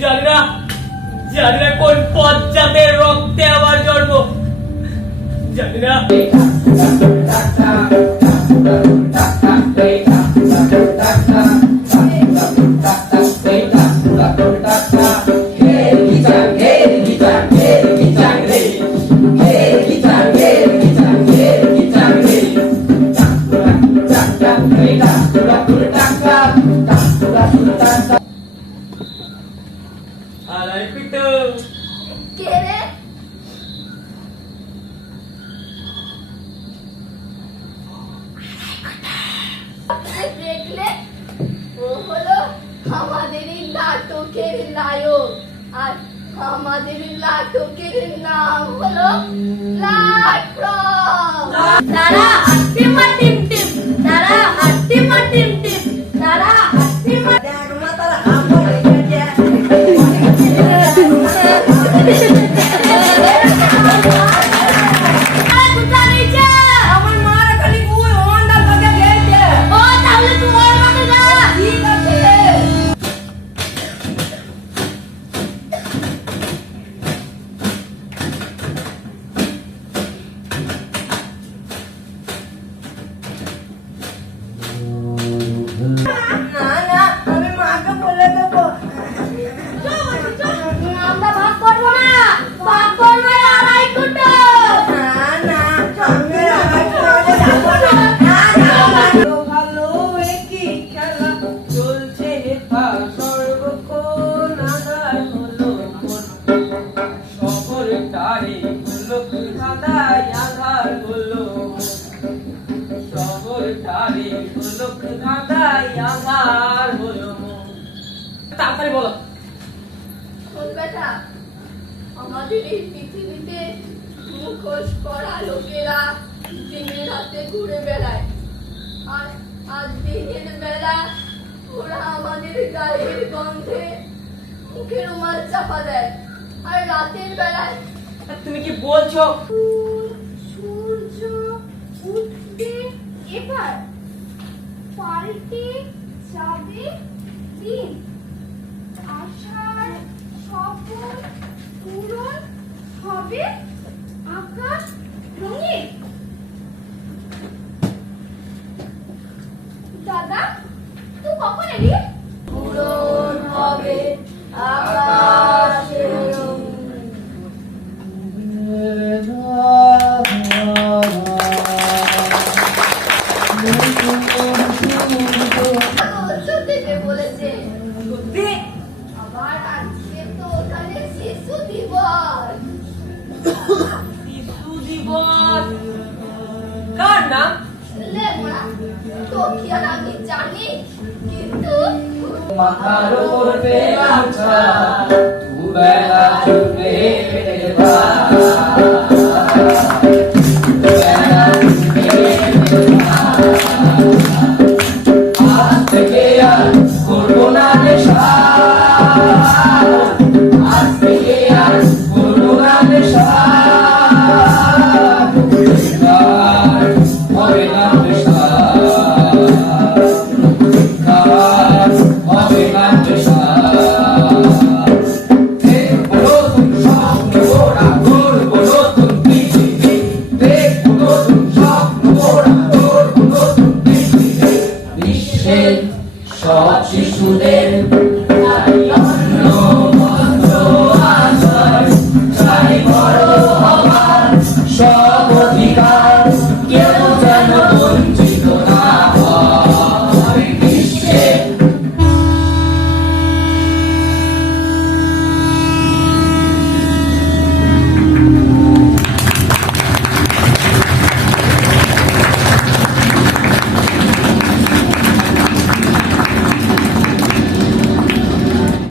জানি না কোন পঞ্চায়েতের রক্তে আমার জন্ম, জানি না। দেখলে ও হলো আমাদেরই নাটকের নায়ক, আর আমাদের নাটকের নাম হলো প্ল্যাটফর্ম। তারা হাঁটতে মা টিম টিম, তারা হাঁটতে মা টিম টিম, তারা হাঁটতে মা দেখো তারা হাম করে গেছে। তাড়াতাড়ি বলো। আমাদের এই পৃথিবীতে মুখোশ পরা লোকেরা দিনের রাতে ঘুরে বেড়ায়, আর আজ দিনের বেলা ওরা আমাদের গায়ের গন্ধে মুখে রুমাল চাপা দেয়, আর রাতের বেলায় তুমি কি বলছো? সূর্য উঠবে এবার, পাল্টে যাবে দিন, আশার স্বপ্ন পূরণ হবে, আকাশ রঙিন। দাদা তুই কখন এলি? পূরণ হবে আকাশের রঙিন। বলেছে আবার আজকে তো ওখানে শিশু দিবস। শিশু দিবস কার নাম? তো কি আর আমি জানি, কিন্তু মাথার উপর পেলাম ছা, তু বেলা চুপে বেড়া।